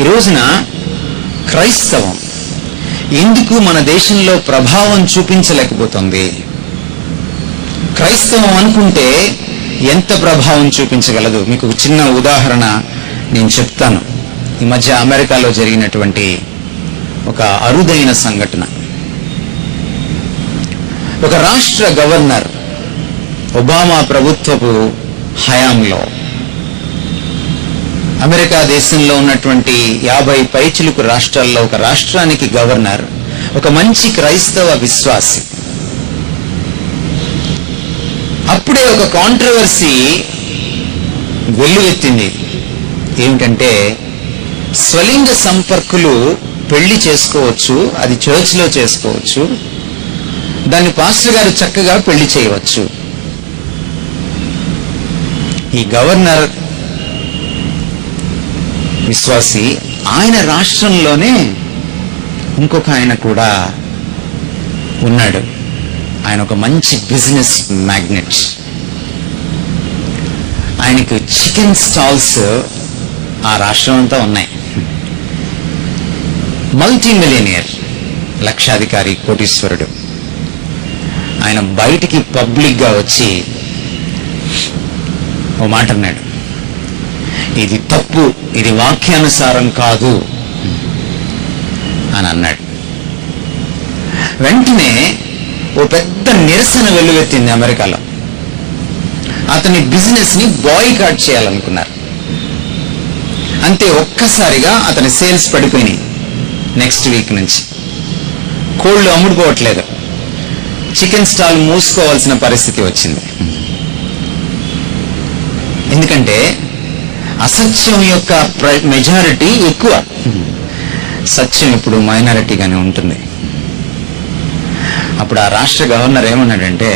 ఈ రోజున క్రైస్తవం ఎందుకు మన దేశంలో ప్రభావం చూపించలేకపోతుంది? క్రైస్తవం అనుకుంటే ఎంత ప్రభావం చూపించగలదు? మీకు చిన్న ఉదాహరణ నేను చెప్తాను. ఈ మధ్య అమెరికాలో జరిగినటువంటి ఒక అరుదైన సంఘటన. ఒక రాష్ట్ర గవర్నర్ ఒబామా ప్రభుత్వపు హయాంలో అమెరికా దేశంలో ఉన్నటువంటి యాభై పైచిలుకు రాష్ట్రాల్లో ఒక రాష్ట్రానికి గవర్నర్ ఒక మంచి క్రైస్తవ విశ్వాసి. అప్పుడే ఒక కాంట్రవర్సీ వెల్లువెత్తింది ఏమిటంటే స్వలింగ సంపర్కులు పెళ్ళి చేసుకోవచ్చు అది చర్చ్లో చేసుకోవచ్చు దాన్ని పాస్టర్ గారు చక్కగా పెళ్ళి చేయవచ్చు. ఈ గవర్నర్ విశ్వాసి ఆయన రాష్ట్రంలోనే ఇంకొక ఆయన కూడా ఉన్నాడు. ఆయన ఒక మంచి బిజినెస్ మ్యాగ్నెట్. ఆయనకు చికెన్ స్టాల్స్ ఆ రాష్ట్రం అంతా ఉన్నాయి. మల్టీ మిలియనియర్ లక్షాధికారి కోటీశ్వరుడు. ఆయన బయటికి పబ్లిక్గా వచ్చి ఓ మాట అన్నాడు. ఇది తప్పు ఇది వాక్యానుసారం కాదు అని అన్నాడు. వెంటనే ఓ పెద్ద నిరసన వెల్లువెత్తింది అమెరికాలో. అతని బిజినెస్ని బాయ్కాట్ చేయాలనుకున్నారు. అంతే ఒక్కసారిగా అతని సేల్స్ పడిపోయినాయి నెక్స్ట్ వీక్ నుంచి. కోళ్ళు అమ్ముడుకోవట్లేదు చికెన్ స్టాల్ మూసుకోవాల్సిన పరిస్థితి వచ్చింది. ఎందుకంటే అసత్యం యొక్క మెజారిటీ ఎక్కువ. సత్యం ఇప్పుడు మైనారిటీగానే ఉంటుంది. అప్పుడు ఆ రాష్ట్ర గవర్నర్ ఏమన్నాడంటే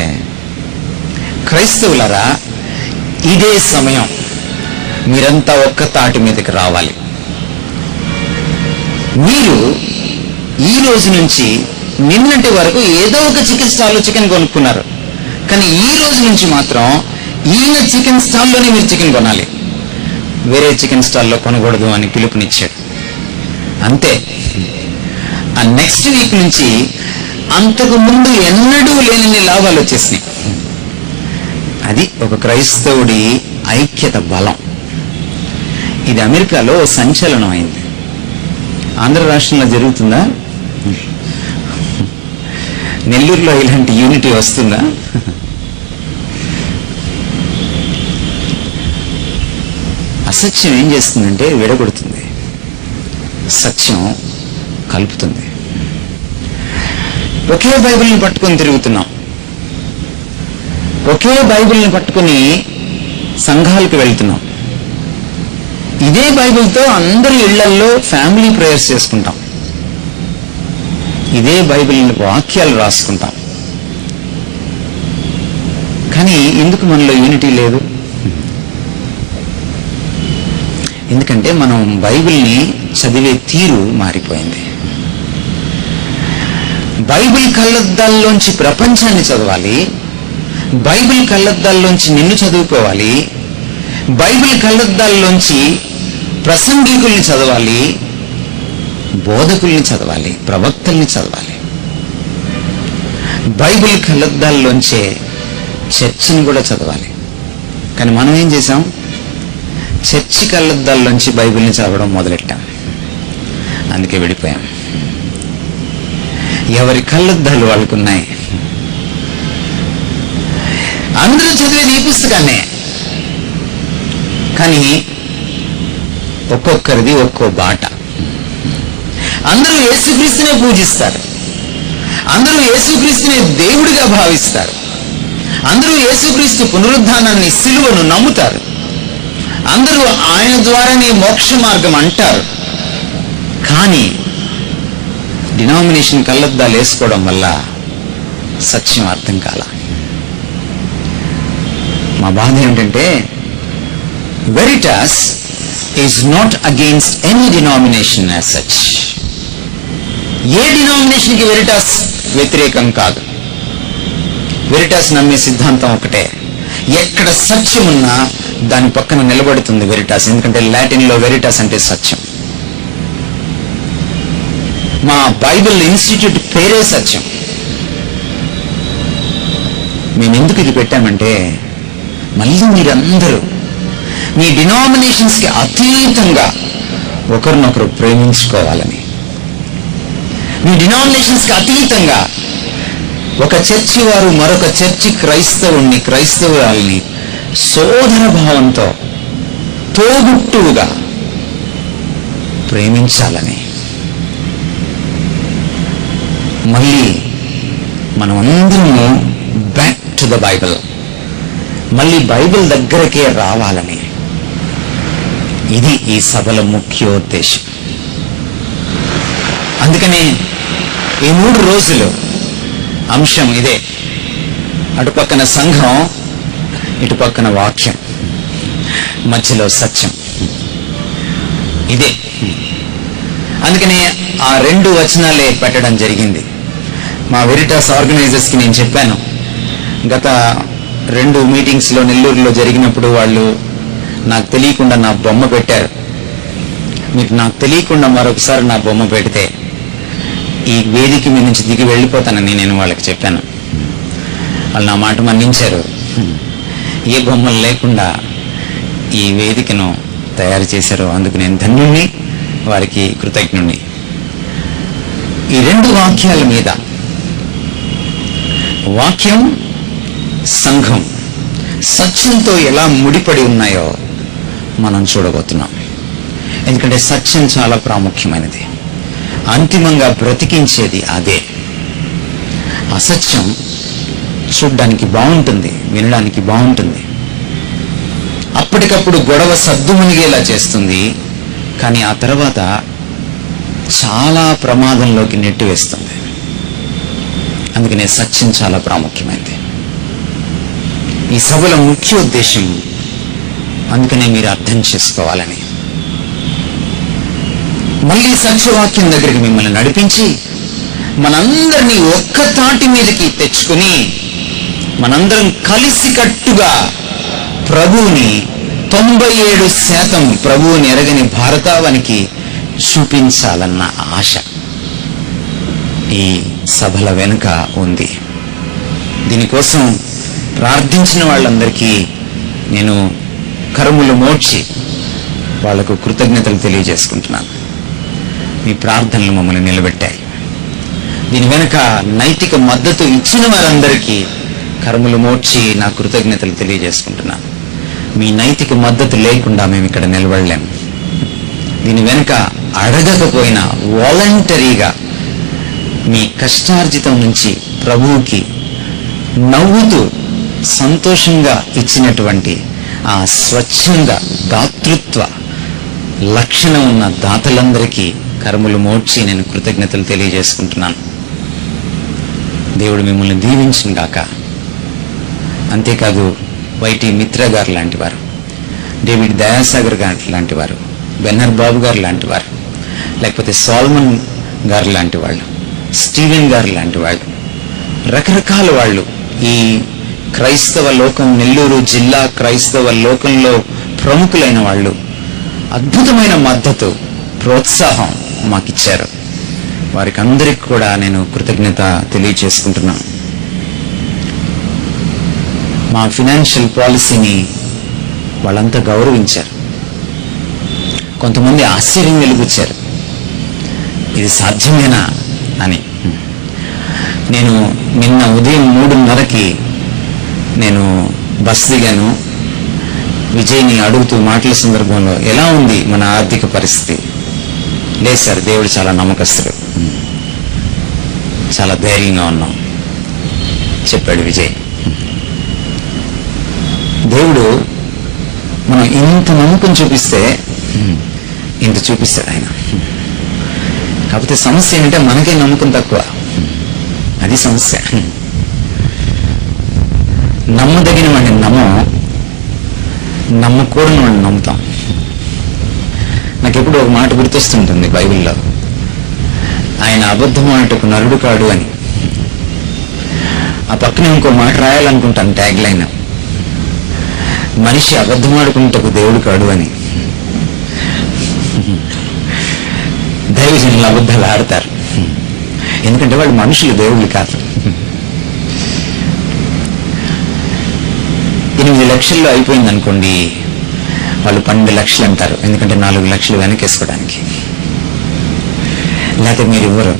క్రైస్తవులరా ఇదే సమయం మీరంతా ఒక్క తాటి మీదకి రావాలి. మీరు ఈ రోజు నుంచి నిన్నటి వరకు ఏదో ఒక చికెన్ స్టాల్లో చికెన్ కొనుక్కున్నారు. కానీ ఈ రోజు నుంచి మాత్రం ఈయన చికెన్ స్టాల్లోనే మీరు చికెన్ కొనాలి. వేరే చికెన్ స్టాల్లో కొనకూడదు అని పిలుపునిచ్చాడు. అంతే. ఆ నెక్స్ట్ వీక్ నుంచి అంతకు ముందు ఎన్నడూ లేని లాభాలు వచ్చేసినాయి. అది ఒక క్రైస్తవుడి ఐక్యత బలం. ఇది అమెరికాలో సంచలనం అయింది. ఆంధ్ర రాష్ట్రంలో జరుగుతుందా? నెల్లూరులో ఇలాంటి యూనిటీ వస్తుందా? అసత్యం ఏం చేస్తుందంటే విడగొడుతుంది. సత్యం కలుపుతుంది. ఒకే బైబిల్ని పట్టుకొని తిరుగుతున్నాం. ఒకే బైబిల్ని పట్టుకొని సంఘాలకు వెళ్తున్నాం. ఇదే బైబిల్తో అందరి ఇళ్ళల్లో ఫ్యామిలీ ప్రేయర్స్ చేసుకుంటాం. ఇదే బైబిల్ వాక్యాలు రాసుకుంటాం. కానీ ఎందుకు మనలో యూనిటీ లేదు? ఎందుకంటే మనం బైబిల్ని చదివే తీరు మారిపోయింది. బైబిల్ కళ్ళద్దాల్లోంచి ప్రపంచాన్ని చదవాలి బైబిల్ కళ్ళద్దాల్లోంచి నిన్ను చదువుకోవాలి బైబిల్ కళ్ళద్దాల్లోంచి ప్రసంగికుల్ని చదవాలి బోధకుల్ని చదవాలి ప్రవక్తల్ని చదవాలి. బైబిల్ కళ్ళద్దాల్లోంచే చర్చిని కూడా చదవాలి. కానీ మనం ఏం చేసాం చర్చి కళ్ళద్దాల్లోంచి బైబిల్ని చదవడం మొదలెట్టాం. అందుకే విడిపోయాం. ఎవరి కళ్ళద్దాలు వాళ్ళకున్నాయి? అందరూ చదివేది ఈ పుస్తకాన్నే. కానీ ఒక్కొక్కరిది ఒక్కో బాట. అందరూ యేసుక్రీస్తునే పూజిస్తారు. అందరూ యేసుక్రీస్తునే దేవుడిగా భావిస్తారు. అందరూ యేసుక్రీస్తు పునరుద్ధానాన్ని సిలువను నమ్ముతారు. అందరూ ఆయన ద్వారానే మోక్ష మార్గం అంటారు. కానీ డినామినేషన్ కళ్ళద్దాలు వేసుకోవడం వల్ల సత్యం అర్థం కాల. మా బాధ ఏమిటంటే Veritas is not against any denomination as such a డినామినేషన్కి Veritas వ్యతిరేకం కాదు. వెరిటాస్ నమ్మే సిద్ధాంతం ఒకటే. ఎక్కడ సత్యం ఉన్నా దాని పక్కన నిలబడుతుంది వెరిటాస్. ఎందుకంటే లాటిన్లో వెరిటాస్ అంటే సత్యం. మా బైబిల్ ఇన్స్టిట్యూట్ పేరే సత్యం. మేము ఎందుకు ఇది పెట్టామంటే మళ్ళీ మీరందరూ మీ డినామినేషన్స్కి అతీతంగా ఒకరినొకరు ప్రేమించుకోవాలని. మీ డినామినేషన్స్కి అతీతంగా ఒక చర్చి వారు మరొక చర్చి క్రైస్తవుణ్ణి క్రైస్తవురాల్ని సోదర భావంతో తోగుట్టువుగా ప్రేమించాలని. మళ్ళీ మనమందరము బ్యాక్ టు ద బైబిల్ మళ్ళీ బైబిల్ దగ్గరకే రావాలని. ఇది ఈ సభల ముఖ్యోద్దేశం అందుకనే ఈ మూడు రోజులు అంశం ఇదే. అటుపక్కన సంఘం ఇటు పక్కన వాక్యం మధ్యలో సత్యం. ఇదే. అందుకనే ఆ రెండు వచనాలే పెట్టడం జరిగింది. మా వెరిటాస్ ఆర్గనైజర్స్కి నేను చెప్పాను. గత రెండు మీటింగ్స్లో నెల్లూరులో జరిగినప్పుడు వాళ్ళు నాకు తెలియకుండా నా బొమ్మ పెట్టారు. మీకు నాకు తెలియకుండా మరొకసారి నా బొమ్మ పెడితే ఈ వేదిక మీ నుంచి దిగి వెళ్ళిపోతానని నేను వాళ్ళకి చెప్పాను. వాళ్ళు నా మాట మన్నించారు. ఏ బొమ్మలు లేకుండా ఈ వేదికను తయారు చేశారు అందుకు నేను ధన్యుణ్ణి వారికి కృతజ్ఞుణ్ణి. ఈ రెండు వాక్యాల మీద వాక్యం సంఘం సత్యంతో ఎలా ముడిపడి ఉన్నాయో మనం చూడబోతున్నాం. ఎందుకంటే సత్యం చాలా ప్రాముఖ్యమైనది. అంతిమంగా బ్రతికించేది అదే. అసత్యం చూడ్డానికి బాగుంటుంది వినడానికి బాగుంటుంది. అప్పటికప్పుడు గొడవ సద్దు మునిగేలా చేస్తుంది కానీ ఆ తర్వాత చాలా ప్రమాదంలోకి నెట్టివేస్తుంది. అందుకనే సత్యం చాలా ప్రాముఖ్యమైనది ఈ సభల ముఖ్య ఉద్దేశం అందుకనే మీరు అర్థం చేసుకోవాలని. మళ్ళీ సత్యవాక్యం దగ్గరికి మిమ్మల్ని నడిపించి మనందరినీ ఒక్క తాటి మీదకి తెచ్చుకుని మనందరం కలిసికట్టుగా ప్రభువుని తొంభై ఏడు శాతం ప్రభువుని ఎరగని భారతావనికి చూపించాలన్న ఆశ ఈ సభల వెనుక ఉంది. దీనికోసం ప్రార్థించిన వాళ్ళందరికీ నేను కరుములు మోడ్చి వాళ్ళకు కృతజ్ఞతలు తెలియజేసుకుంటున్నాను. మీ ప్రార్థనలు మమ్మల్ని నిలబెట్టాయి. దీని వెనుక నైతిక మద్దతు ఇచ్చిన వారందరికీ కర్మలు మోడ్చి నా కృతజ్ఞతలు తెలియజేసుకుంటున్నాను మీ నైతిక మద్దతు లేకుండా మేము ఇక్కడ నిలబడలేము దీని వెనుక అడగకపోయినా వాలంటరీగా మీ కష్టార్జితం నుంచి ప్రభువుకి నవ్వుతూ సంతోషంగా ఇచ్చినటువంటి ఆ స్వచ్ఛంద దాతృత్వ లక్షణం ఉన్న దాతలందరికీ కర్మలు మోడ్చి నేను కృతజ్ఞతలు తెలియజేసుకుంటున్నాను. దేవుడు మిమ్మల్ని దీవించిన గాక. అంతేకాదు వైటి మిత్ర గారు లాంటి వారు డేవిడ్ దయాసాగర్ గారు లాంటి వారు బెన్నర్ బాబు గారు లాంటి వారు లేకపోతే సాల్మన్ గారు లాంటి వాళ్ళు స్టీవెన్ గారు లాంటి వాళ్ళు రకరకాల వాళ్ళు ఈ క్రైస్తవ లోకం నెల్లూరు జిల్లా క్రైస్తవ లోకంలో ప్రముఖులైన వాళ్ళు అద్భుతమైన మద్దతు ప్రోత్సాహం మాకిచ్చారు. వారికి అందరికి కూడా నేను కృతజ్ఞత తెలియజేసుకుంటున్నాను. మా ఫినాన్షియల్ పాలసీని వాళ్ళంతా గౌరవించారు. కొంతమంది ఆశ్చర్యం వెలుగుచ్చారు. ఇది సాధ్యమేనా అని. నేను నిన్న ఉదయం మూడున్నరకి నేను బస్ దిగాను. విజయ్ని అడుగుతూ మాటల సందర్భంలో ఎలా ఉంది మన ఆర్థిక పరిస్థితి? లేదు సార్ దేవుడు చాలా నమ్మకస్తుడు. చాలా ధైర్యంగా ఉన్నాం చెప్పాడు విజయ్. దేవుడు మనం ఇంత నమ్మకం చూపిస్తే ఇంత చూపిస్తాడు ఆయన. కాకపోతే సమస్య ఏంటంటే మనకే నమ్మకం తక్కువ. అది సమస్య. నమ్మదగిన వాడిని నమ్మం. నమ్మకూడని వాడిని నమ్ముతాం. నాకు ఎప్పుడు ఒక మాట గుర్తొస్తుంటుంది బైబిల్లో. ఆయన అబద్ధం ఆటకు నరుడు కాడు అని. ఆ పక్కన ఇంకో మాట రాయాలనుకుంటాను ట్యాగ్ లైన్. మనిషి అబద్ధమాడుకుంటకు దేవుడు కాడు అని. దైవజనులు అబద్ధాలు ఆడతారు. ఎందుకంటే వాళ్ళు మనుషులు దేవుళ్ళు కాదు. ఎనిమిది లక్షల్లో అయిపోయింది అనుకోండి వాళ్ళు పన్నెండు లక్షలు అంటారు. ఎందుకంటే నాలుగు లక్షలు వెనకేసుకోవడానికి. లేకపోతే మీరు ఇవ్వరు.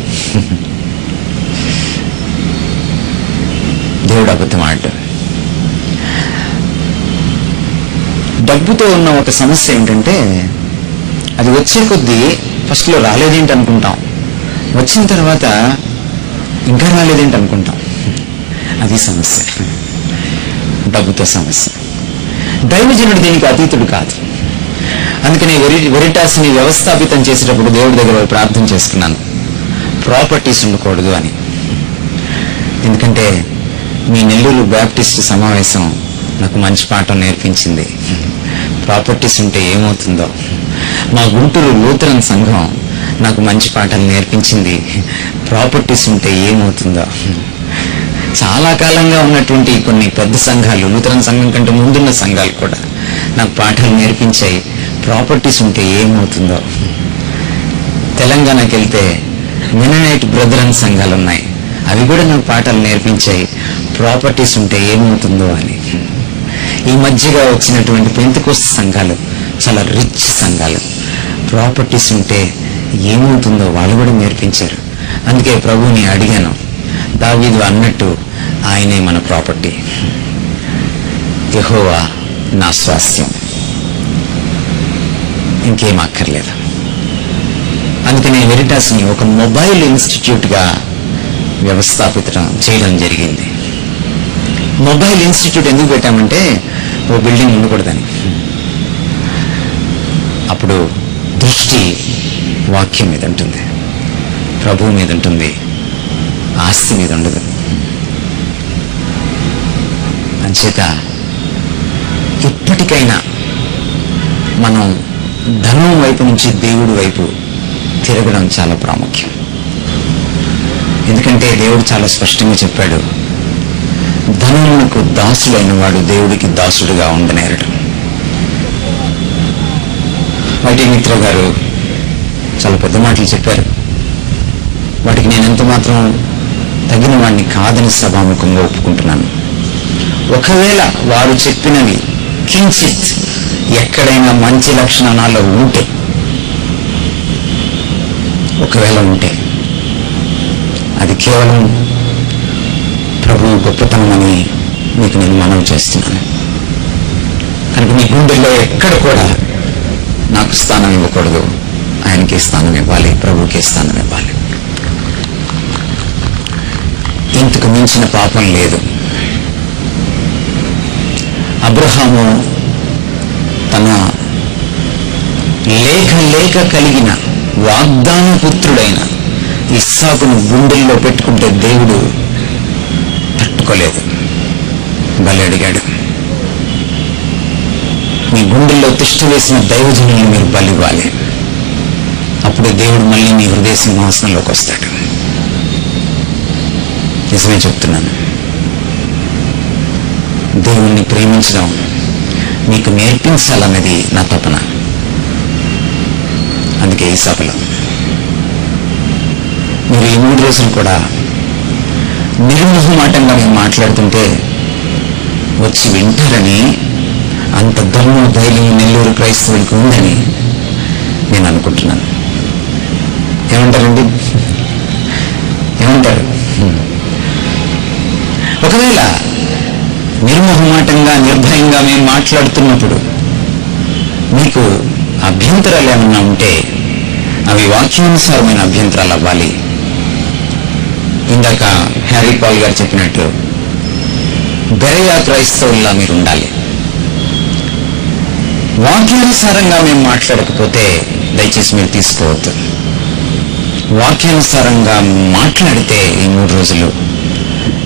దేవుడు అబద్ధం ఆడటం డబ్బుతో ఉన్న ఒక సమస్య ఏంటంటే అది వచ్చే కొద్దీ ఫస్ట్లో రాలేదేంటి అనుకుంటాం. వచ్చిన తర్వాత ఇంకా రాలేదేంటి అనుకుంటాం. అది సమస్య. డబ్బుతో సమస్య. దైవజనుడు దీనికి అతీతుడు కాదు. అందుకని వెరి వెరిటాస్ని వ్యవస్థాపితం చేసేటప్పుడు దేవుడి దగ్గర ప్రార్థన చేసుకున్నాను. ప్రాపర్టీస్ ఉండకూడదు అని. ఎందుకంటే మీ నెల్లూరు బ్యాప్టిస్ట్ సమావేశం నాకు మంచి పాఠం నేర్పించింది. ప్రాపర్టీస్ ఉంటే ఏమవుతుందో. మా గుంటూరు లూథరన్ సంఘం నాకు మంచి పాఠాలు నేర్పించింది. ప్రాపర్టీస్ ఉంటే ఏమవుతుందో. చాలా కాలంగా ఉన్నటువంటి కొన్ని పెద్ద సంఘాలు లూథరన్ సంఘం కంటే ముందున్న సంఘాలు కూడా నాకు పాఠాలు నేర్పించాయి. ప్రాపర్టీస్ ఉంటే ఏమవుతుందో. తెలంగాణకి వెళ్తే మిననైట్ బ్రదరన్ సంఘాలు ఉన్నాయి అవి కూడా నాకు పాఠాలు నేర్పించాయి. ప్రాపర్టీస్ ఉంటే ఏమవుతుందో అని. ఈ మధ్యగా వచ్చినటువంటి పెంతకోస్త సంఘాలు చాలా రిచ్ సంఘాలు. ప్రాపర్టీస్ ఉంటే ఏముంటుందో వాళ్ళు కూడా నేర్పించారు. అందుకే ప్రభువుని అడిగాను దావీదు అన్నట్టు ఆయనే మన ప్రాపర్టీ. యహోవా నా స్వాస్థ్యం. ఇంకేం అక్కర్లేదు. అందుకనే వెరిటాస్ని ఒక మొబైల్ ఇన్స్టిట్యూట్గా వ్యవస్థాపితం చేయడం జరిగింది. మొబైల్ ఇన్స్టిట్యూట్ ఎందుకు పెట్టామంటే ఓ బిల్డింగ్ ఉండకూడదని. అప్పుడు దృష్టి వాక్యం మీద ఉంటుంది. ప్రభువు మీద ఉంటుంది. ఆస్తి మీద ఉండదు. అంచేత ఇప్పటికైనా మనం ధనం వైపు నుంచి దేవుడి వైపు తిరగడం చాలా ప్రాముఖ్యం. ఎందుకంటే దేవుడు చాలా స్పష్టంగా చెప్పాడు. ధనమునకు దాసుడైన వాడు దేవుడికి దాసుడుగా ఉండనేరడు వైటి మిత్ర గారు చాలా పెద్ద మాటలు చెప్పారు. వాటికి నేను ఎంత మాత్రం తగిన వాడిని కాదని సభాముఖంగా ఒప్పుకుంటున్నాను. ఒకవేళ వారు చెప్పినవి కించిత్ ఎక్కడైనా మంచి లక్షణాలు ఉంటే ఒకవేళ ఉంటే అది కేవలం ప్రభు గొప్పతనమని మీకు నేను మనవి చేస్తున్నాను. కనుక మీ గుండెల్లో ఎక్కడ కూడా నాకు స్థానం ఇవ్వకూడదు. ఆయనకి స్థానం ఇవ్వాలి ప్రభుకి స్థానం ఇవ్వాలి. ఇంతకు మించిన పాపం లేదు. అబ్రహాము తన లేఖ లేఖ కలిగిన వాగ్దాన పుత్రుడైన ఇస్సాకును గుండెల్లో పెట్టుకుంటే దేవుడు తట్టుకోలేదు బలి అడిగాడు. మీ గుండెల్లో తిష్ట వేసిన దైవజనుల్ని మీరు బలివ్వాలి అప్పుడు దేవుడు మళ్ళీ మీ హృదయ సింహాసనంలోకి వస్తాడు. నిజమే చెప్తున్నాను. దేవుణ్ణి ప్రేమించడం మీకు నేర్పించాలన్నది నా తపన. అందుకే ఈ సభలో. మీరు ఈ మూడు రోజులు కూడా నిర్మోహమాటంగా మేము మాట్లాడుతుంటే వచ్చి వింటారని అంత దమ్ము ధైర్యం నెల్లూరు క్రైస్తవులకు ఉందని నేను అనుకుంటున్నాను. ఏమంటారండి? ఏమంటారు? ఒకవేళ నిర్మోహమాటంగా నిర్భయంగా మేము మాట్లాడుతున్నప్పుడు మీకు అభ్యంతరాలు ఏమన్నా ఉంటే అవి వాక్యానుసారమైన అభ్యంతరాలు అవ్వాలి. ఇందాక హ్యారీ పాల్ గారు చెప్పినట్టు బెరయా క్రైస్తవుల్లా మీరు ఉండాలి. వాక్యానుసారంగా మేము మాట్లాడకపోతే దయచేసి మీరు తీసుకోవద్దు. వాక్యానుసారంగా మాట్లాడితే ఈ మూడు రోజులు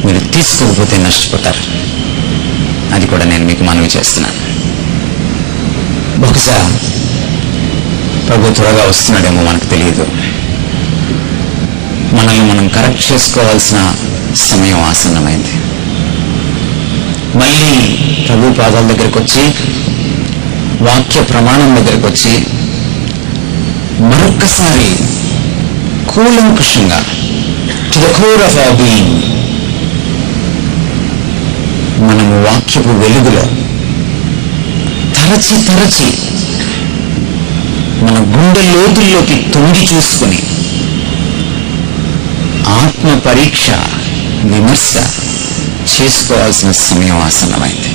మీరు తీసుకోకపోతే నష్టపోతారు. అది కూడా నేను మీకు మనవి చేస్తున్నాను. బహుశా ప్రభు త్వరగా వస్తున్నాడేమో మనకు తెలియదు. మనల్ని మనం కరెక్ట్ చేసుకోవాల్సిన సమయం ఆసన్నమైంది. మళ్ళీ ప్రభు పాదాల దగ్గరకు వచ్చి వాక్య ప్రమాణం దగ్గరకు వచ్చి మరొక్కసారి కూలంకుషంగా to the core of our being మనము వాక్యపు వెలుగులో తరచి తరచి మన గుండె లోతుల్లోకి తొంగి చూసుకుని ఆత్మ పరీక్ష విమర్శ చేసుకోవాల్సిన సమయం ఆసన్నమైంది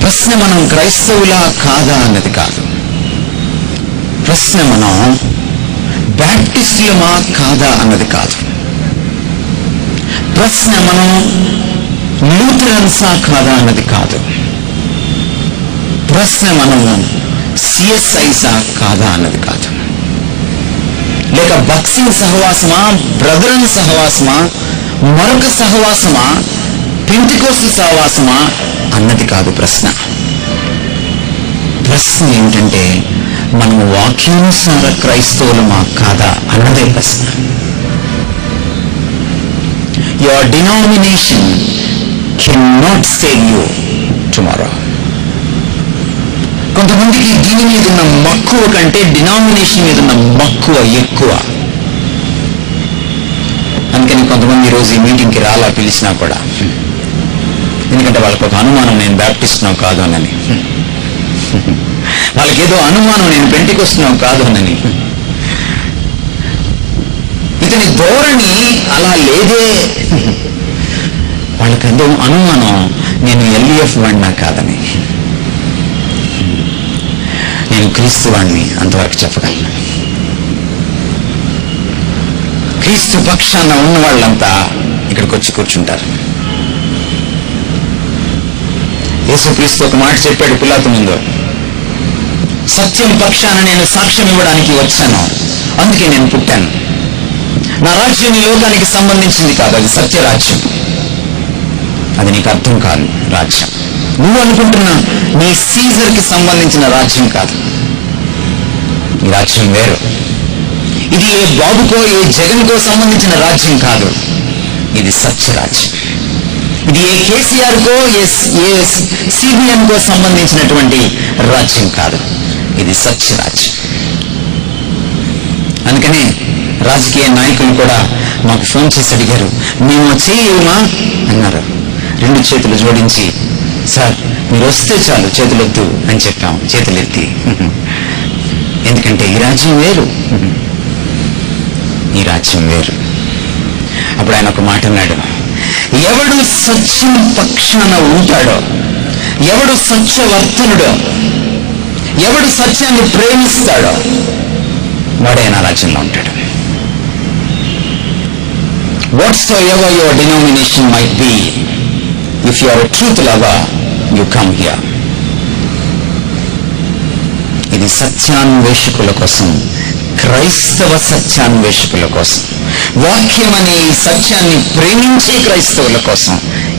ప్రశ్న మనం క్రైస్తవులా కాదా అన్నది కాదు. ప్రశ్న మనం బ్యాప్టిస్టులమా కాదా అన్నది కాదు. ప్రశ్న మనం లూథరన్సా కాదా అన్నది కాదు. ప్రశ్న మనం సిఎస్ఐసా కాదా అన్నది కాదు. లేక బక్సింగ్ సహవాసమా బ్రదరన్ సహవాసమా మరొక సహవాసమా పెంటికోస్తు సహవాసమా అన్నది కాదు ప్రశ్న. ప్రశ్న ఏంటంటే మనం వాక్యానుసార క్రైస్తవులమా కాదా అన్నదే ప్రశ్న. Your denomination can not save you tomorrow కొంతమందికి దీని మీద ఉన్న మక్కువ కంటే డినామినేషన్ మీద ఉన్న మక్కువ ఎక్కువ. అందుకని కొంతమంది ఈరోజు ఈ మీటింగ్కి రాలా పిలిచినా కూడా. ఎందుకంటే వాళ్ళకి ఒక అనుమానం నేను బ్యాప్టిస్తున్నావు కాదు అనని. వాళ్ళకి ఏదో అనుమానం నేను పెంటికి వస్తున్నావు కాదు అనని. ఇతని ధోరణి అలా లేదే. వాళ్ళకి ఏదో అనుమానం నేను ఎల్ఈఎఫ్ వాడినా కాదని. నేను క్రీస్తు వాడిని అంతవరకు చెప్పగలను. క్రీస్తు పక్షాన ఉన్న వాళ్ళంతా ఇక్కడికి వచ్చి కూర్చుంటారు. యేసుక్రీస్తు ఒక మాట చెప్పాడు పిల్లత ముందు. సత్యం పక్షాన నేను సాక్ష్యం ఇవ్వడానికి వచ్చాను. అందుకే నేను పుట్టాను. నా రాజ్యం ఈ లోకానికి సంబంధించింది కాదు అది సత్యరాజ్యం అది నీకు అర్థం కాదు రాజ్యం. నువ్వు అనుకుంటున్నా నీ సీజర్కి సంబంధించిన రాజ్యం కాదు. ఈ రాజ్యం వేరు. ఇది ఏ బాబుకో ఏ జగన్కో సంబంధించిన రాజ్యం కాదు. ఇది సత్యరాజ్యం. ఇది ఏ కేసీఆర్కో ఏ ఏ సిబిఎన్కో సంబంధించినటువంటి రాజ్యం కాదు. ఇది సత్యరాజ్యం. అందుకనే రాజకీయ నాయకులు కూడా మాకు ఫోన్ చేసి అడిగారు మేము చేయమా అన్నారు. రెండు చేతులు జోడించి సార్ మీరు వస్తే చాలు చేతులొద్దు అని చెప్పాం చేతులెత్తి. ఎందుకంటే ఈ రాజ్యం వేరు. ఈ రాజ్యం వేరు. అప్పుడు ఆయన ఒక మాట అన్నాడు ఎవడు సత్యం పక్షాన ఉంటాడో ఎవడు సత్యవర్తనుడో ఎవడు సత్యాన్ని ప్రేమిస్తాడో వాడే నా రాజ్యంలో ఉంటాడు. Whatsoever your denomination might be if you are truth lover you come here ఇది సత్యాన్వేషకుల కోసం క్రైస్తవ సత్యాన్వేషకుల కోసం వాక్యం అనే ఈ సత్యాన్ని ప్రేమించే క్రైస్తవుల కోసం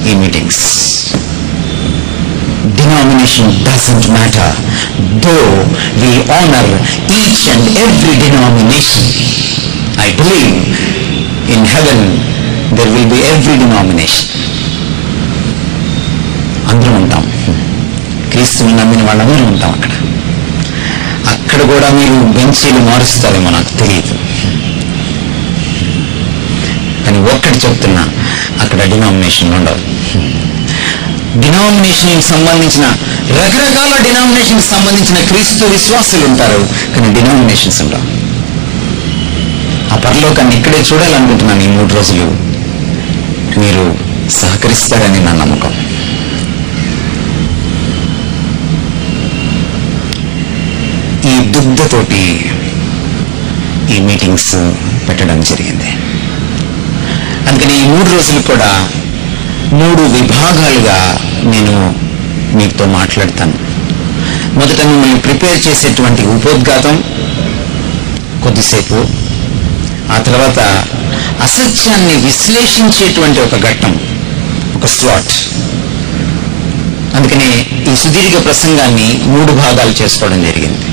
ఈ meetings denomination doesn't matter though we honour each and every denomination I believe in heaven there will be every denomination అందరం ఉంటాం. క్రీస్తుని నమ్మిన వాళ్ళందరూ ఉంటాం అక్కడ. అక్కడ కూడా మీరు బెంచీలు మారుస్తారేమో నాకు తెలియదు. కానీ ఒక్కటి చెప్తున్నా అక్కడ డినామినేషన్ ఉండవు. డినామినేషన్ సంబంధించిన రకరకాల డినామినేషన్ సంబంధించిన క్రీస్తు విశ్వాసులు ఉంటారు కానీ డినామినేషన్స్ ఉండవు. ఆ పరలోకాన్ని ఇక్కడే చూడాలనుకుంటున్నాను ఈ మూడు రోజులు. మీరు సహకరిస్తారని నా నమ్మకం. ఈ దుగ్ధతోటి ఈ మీటింగ్స్ పెట్టడం జరిగింది. అందుకని ఈ మూడు రోజులు కూడా మూడు విభాగాలుగా నేను మీతో మాట్లాడతాను. మొదట మిమ్మల్ని ప్రిపేర్ చేసేటువంటి ఉపోద్ఘాతం కొద్దిసేపు ఆ తర్వాత అసత్యాన్ని విశ్లేషించేటువంటి ఒక ఘట్టం ఒక స్లాట్. అందుకనే ఈ సుదీర్ఘ ప్రసంగాన్ని మూడు భాగాలు చేసుకోవడం జరిగింది.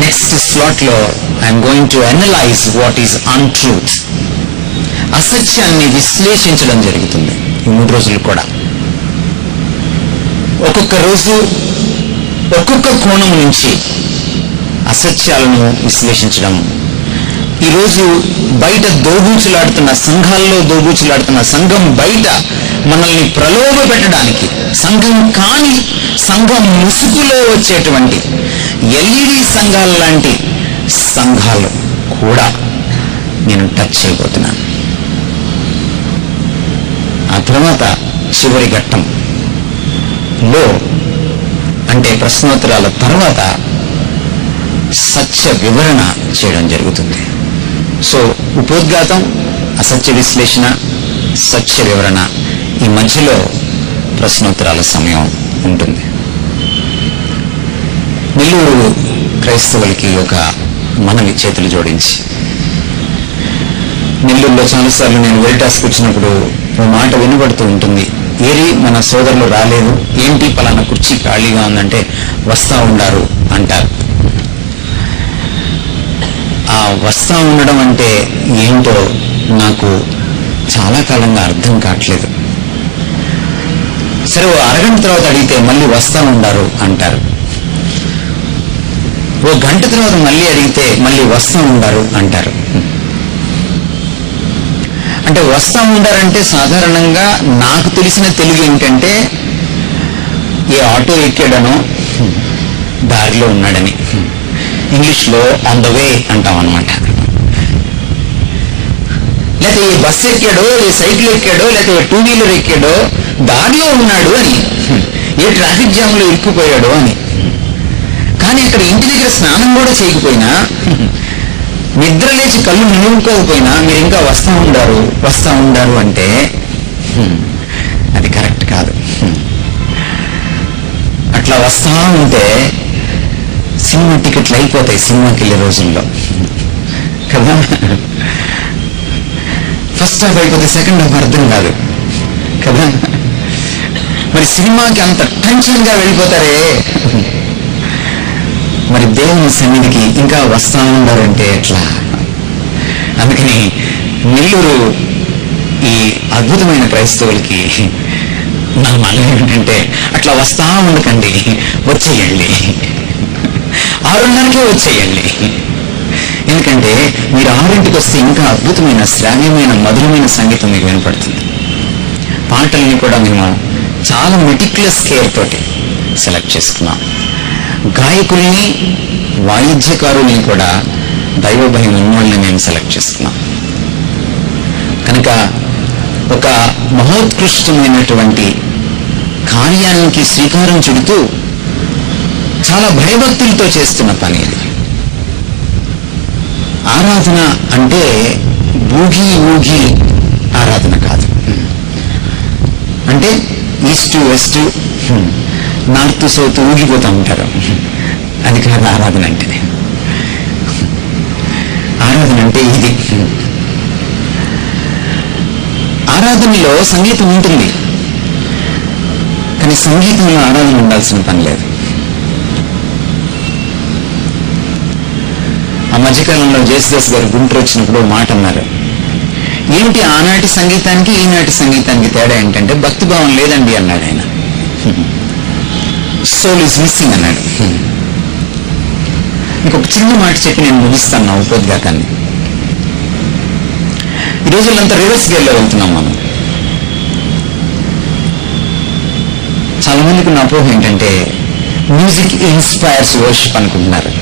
Next స్లాట్లో I'm going to analyse what is untruth అసత్యాన్ని విశ్లేషించడం జరుగుతుంది ఈ మూడు రోజులు కూడా. ఒక్కొక్క రోజు ఒక్కొక్క కోణం నుంచి అసత్యాలను విశ్లేషించడం. ఈరోజు బయట దోబూచులాడుతున్న సంఘాల్లో దోబూచులాడుతున్న సంఘం బయట మనల్ని ప్రలోభ పెట్టడానికి సంఘం కాని సంఘం ముసుగులో వచ్చేటువంటి ఎల్ఈడి సంఘాల లాంటి సంఘాలు కూడా నేను టచ్ చేయబోతున్నాను. ఆ తర్వాత చివరి ఘట్టం. లో అంటే ప్రశ్నోత్తరాల తర్వాత సత్య వివరణ చేయడం జరుగుతుంది. సో ఉపోద్ఘాతం అసత్య విశ్లేషణ సత్య వివరణ ఈ మధ్యలో ప్రశ్నోత్తరాల సమయం ఉంటుంది. నెల్లూరు క్రైస్తవులకి ఒక మనవి చేతులు జోడించి. నెల్లూరులో చాలాసార్లు నేను వెరిటాస్కి వచ్చినప్పుడు ఓ మాట వినబడుతూ ఉంటుంది. ఏరి మన సోదరులు రాలేదు. ఏంటి పలానా కుర్చీ ఖాళీగా ఉందంటే వస్తా ఉండారు అంటారు. ఆ వస్తా ఉండడం అంటే ఏంటో నాకు చాలా కాలంగా అర్థం కావట్లేదు. సరే ఓ అరగంట తర్వాత అడిగితే మళ్ళీ వస్తా ఉండారు అంటారు. ఓ గంట తర్వాత మళ్ళీ అడిగితే మళ్ళీ వస్తా ఉండారు అంటారు. అంటే వస్తా ఉండారంటే సాధారణంగా నాకు తెలిసిన తెలుగు ఏంటంటే ఏ ఆటో ఎక్కాడనో దారిలో ఉన్నాడని. ఇంగ్లీష్లో ఆన్ ద వే అంటాం అనమాట లేకపోతే ఏ బస్సు ఎక్కాడో ఏ సైకిల్ ఎక్కాడో లేకపోతే టూ వీలర్ ఎక్కాడో దారిలో ఉన్నాడు అని. ఏ ట్రాఫిక్ జామ్లో ఇరుక్కుపోయాడో అని. కానీ ఇక్కడ ఇంటి దగ్గర స్నానం కూడా చేయకపోయినా నిద్ర లేచి కళ్ళు నిలువుకోకపోయినా మీరు ఇంకా వస్తా ఉండారు వస్తా ఉండారు అంటే అది కరెక్ట్ కాదు. అట్లా వస్తా ఉంటే సినిమా టికెట్లు అయిపోతాయి సినిమాకి వెళ్ళే రోజుల్లో. కదా? ఫస్ట్ హాఫ్ అయిపోతే సెకండ్ హాఫ్ అర్థం కాదు. కదా? మరి సినిమాకి అంత టెన్షన్గా వెళ్ళిపోతారే? మరి దేవుని సన్నిధికి ఇంకా వస్తా ఉండారంటే ఎట్లా? అందుకని నెల్లూరు ఈ అద్భుతమైన క్రైస్తవులకి నా మనం ఏంటంటే అట్లా వస్తా ఉండకండి వచ్చేయండి. ఆరున్నరకే వచ్చేయండి. ఎందుకంటే మీరు ఆరింటికి వస్తే ఇంకా అద్భుతమైన శ్రావ్యమైన మధురమైన సంగీతం మీకు వినపడుతుంది. పాటల్ని కూడా మేము చాలా మెటిక్యులస్ కేర్ తోటి సెలెక్ట్ చేసుకున్నాం. గాయకుల్ని వాయిద్యకారుల్ని కూడా దైవ భయం ఉన్నోళ్ళని మేము సెలెక్ట్ చేసుకున్నాం కనుక ఒక మహోత్కృష్టమైనటువంటి కార్యానికి శ్రీకారం చుడుతూ చాలా భయభక్తులతో చేస్తున్న పని ఇది. ఆరాధన అంటే భూగి ఊగి ఆరాధన కాదు. అంటే ఈస్ట్ వెస్ట్ నార్త్ సౌత్ ఊగిపోతూ ఉంటారు. అది కాదు ఆరాధన అంటేది ఆరాధన అంటే ఇది. ఆరాధనలో సంగీతం ఉంటుంది. కానీ సంగీతంలో ఆరాధన ఉండాల్సిన పని లేదు. ఆ మధ్యకాలంలో జేసుదాస్ గారు గుంటూరు వచ్చినప్పుడు మాట అన్నారు. ఏమిటి ఆనాటి సంగీతానికి ఈనాటి సంగీతానికి తేడా ఏంటంటే భక్తి భావం లేదండి అన్నాడు ఆయన. సోల్ ఈజ్ మిస్సింగ్ అన్నాడు. మీకు ఒక చిన్న మాట చెప్పి నేను ముగిస్తాను నా ఉపోద్ఘాతాన్ని. ఈ రోజులంతా రివర్స్ గేర్లో వెళ్తున్నాం మనం. చాలా మందికి ఉన్న అపోహ ఏంటంటే మ్యూజిక్ ఇన్స్పైర్స్ వర్షిప్ అనుకుంటున్నారు.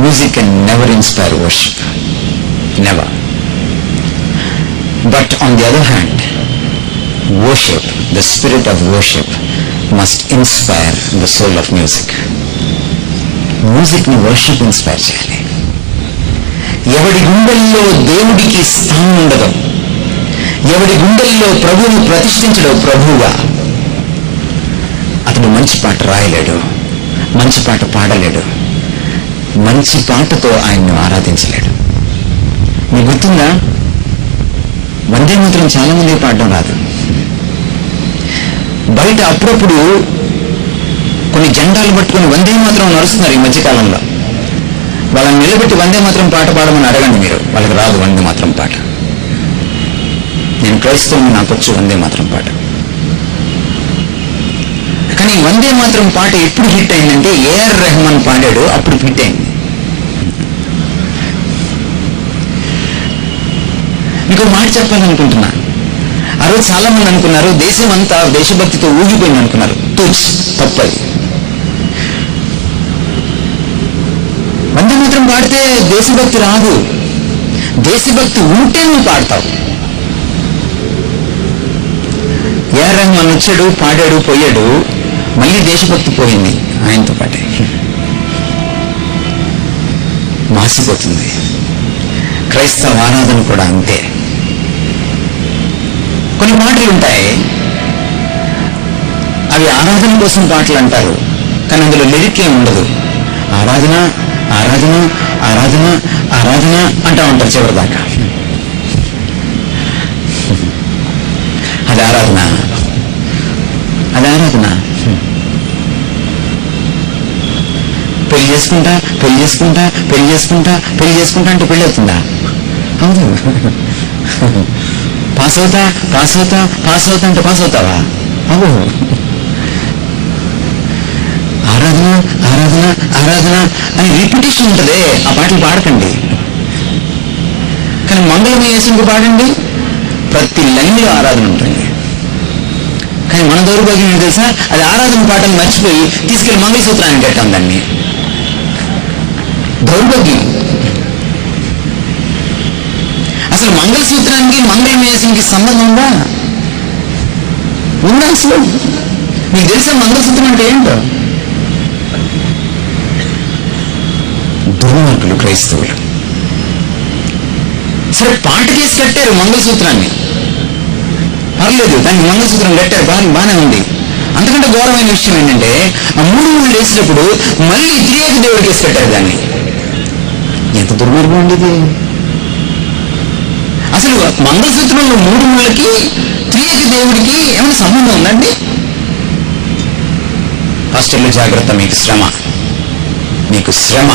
Music can never inspire worship. Never. But on the other hand worship the spirit of worship must inspire the soul of music మ్యూజిక్ని worship inspire చేయాలి. ఎవడి గుండెల్లో దేవుడికి స్థానం ఉండదు. ఎవడి గుండెల్లో ప్రభువుని ప్రతిష్ఠించడం ప్రభువుగా. అతడు మంచి పాట రాయలేడు మంచి పాట పాడలేడు మంచి పాటతో ఆయన్ను ఆరాధించలేడు. మీకు గుర్తుందా? వందే మాత్రం చాలా మంది పాడడం రాదు. బయట అప్పుడప్పుడు కొన్ని జెండాలు పట్టుకుని వందే మాత్రం నడుస్తున్నారు ఈ మధ్యకాలంలో. వాళ్ళని నిలబెట్టి వందే మాత్రం పాట పాడమని అడగండి మీరు. వాళ్ళకి రాదు వందే మాత్రం పాట. నేను క్రైస్తవుని నాకు వచ్చి వందే మాత్రం పాట. కానీ వందే మాత్రం పాట ఎప్పుడు హిట్ అయిందంటే ఏఆర్ రెహమాన్ పాడాడు అప్పుడు హిట్ అయింది. మీకు మాట చెప్పాలనుకుంటున్నాను ఆ రోజు చాలా మంది అనుకున్నారు దేశం అంతా దేశభక్తితో ఊగిపోయింది అనుకున్నారు. తూచ్ తప్పది. వందే మాత్రం పాడితే దేశభక్తి రాదు. దేశభక్తి ఉంటే నువ్వు పాడతావు. ఏ రంగం వచ్చాడు పాడాడు పోయాడు మళ్ళీ దేశభక్తి పోయింది ఆయనతో పాటే. మాసిపోతుంది. క్రైస్తవ ఆరాధన కూడా అంతే. కొన్ని మాటలు ఉంటాయి. అవి ఆరాధన కోసం పాటలు అంటారు కానీ అందులో లిరిక్ ఏమి ఉండదు. ఆరాధన ఆరాధన ఆరాధన ఆరాధన అంటా ఉంటారు చివరిదాకా. అది ఆరాధన. అది ఆరాధన. పెళ్ళి చేసుకుంటా పెళ్ళి చేసుకుంటా పెళ్ళి చేసుకుంటా పెళ్ళి చేసుకుంటా అంటే పెళ్ళి అవుతుందా? అవును. పాస్ అవుతా పాస్ అవుతా పాస్ అవుతా అంటే పాస్ అవుతావా అవు ఆరాధన ఆరాధన ఆరాధన అని రిపిటేషన్ ఉంటుంది. ఆ పాటలు పాడకండి. కానీ మంగళమే యేసుకు పాడండి? ప్రతి లైన్లో ఆరాధన ఉంటుంది. కానీ మన దౌర్భాగ్యం ఏంటి తెలుసా? అది ఆరాధన పాటలు మర్చిపోయి తీసుకెళ్ళి మంగళసూత్రాన్ని పెట్టాం దాన్ని. దౌర్భాగ్యం. అసలు మంగళసూత్రానికి మంగళమేషంకి సంబంధం ఉందా? ఉందా అసలు? మీకు తెలుసా మంగళసూత్రం అంటే ఏంటో? దుర్మార్గులు క్రైస్తవులు. సరే పాట చేసి కట్టారు మంగళసూత్రాన్ని. పర్లేదు దానికి మంగళసూత్రం కట్టారు బాగా బాగానే ఉంది. అంతకంటే ఘోరమైన విషయం ఏంటంటే ఆ మూడు మూడు వేసినప్పుడు మళ్ళీ తిరిగి దేవుడికి వేసి కట్టారు దాన్ని. ఎంత దుర్మార్గం ఉండేది? అసలు మంగళసూత్రంలో మూడు ముళ్ళకి త్రియేక దేవుడికి ఏమైనా సంబంధం ఉందండి? హాస్టల్లో జాగ్రత్త మీకు శ్రమ. మీకు శ్రమ.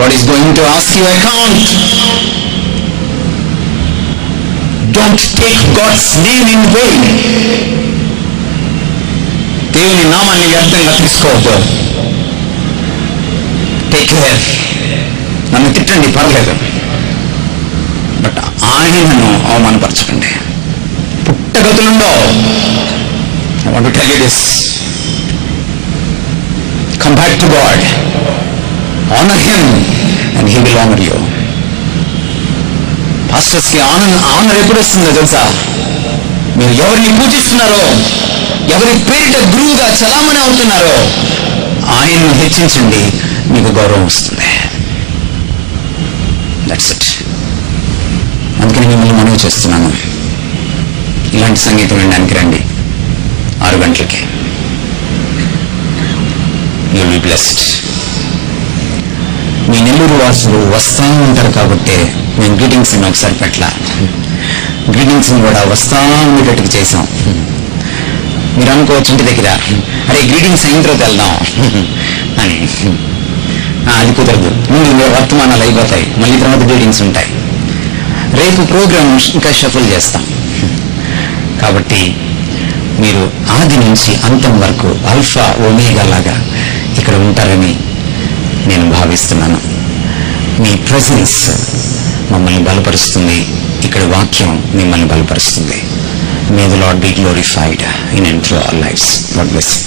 God is going to ask you account don't take God's name in vain దేవుని నామాన్ని వ్యర్థంగా తీసుకోవద్దు. టేక్ కేర్ నన్ను తిట్టండి పర్లేదు. బట్ ఆయనను అవమానపరచకండి. పుట్టగతులుండో I want tell you this come back to God honour him and he will honour you పాస్టర్స్కి honour honour ఎప్పుడు వస్తుందో తెలుసా? మీరు ఎవరిని పూజిస్తున్నారో ఎవరి పేరిట గురువుగా చలామణి అవుతున్నారో ఆయన్ను హెచ్చించండి మీకు గౌరవం వస్తుంది. దట్స్ ఇట్ అందుకని మిమ్మల్ని మనవి చేస్తున్నాను. ఇలాంటి సంగీతం వినడానికి రండి. ఆరు గంటలకి. యూ బి బ్లెస్డ్ మీ నెల్లూరు వాసులు వస్తా ఉంటారు కాబట్టి మేము గ్రీటింగ్స్ ఒకసారి పెట్ల గ్రీటింగ్స్ కూడా వస్తా ఉండేటట్టుగా చేసాం మీరు అనుకోవచ్చు ఇంటి దగ్గర అరే గ్రీటింగ్స్ అయిన తర్వాత వెళ్దాం. అని. అది కుదరదు. ముందు వర్తమానాలు అయిపోతాయి. మళ్ళీ తర్వాత గ్రీటింగ్స్ ఉంటాయి. రేపు ప్రోగ్రామ్ ఇంకా షఫుల్ చేస్తాం. కాబట్టి మీరు ఆది నుంచి అంతం వరకు అల్ఫా ఒమేగా లాగా ఇక్కడ ఉంటారని నేను భావిస్తున్నాను. మీ ప్రజెన్స్ మమ్మల్ని బలపరుస్తుంది. ఇక్కడ వాక్యం మిమ్మల్ని బలపరుస్తుంది. May the Lord be glorified in and through our lifes God bless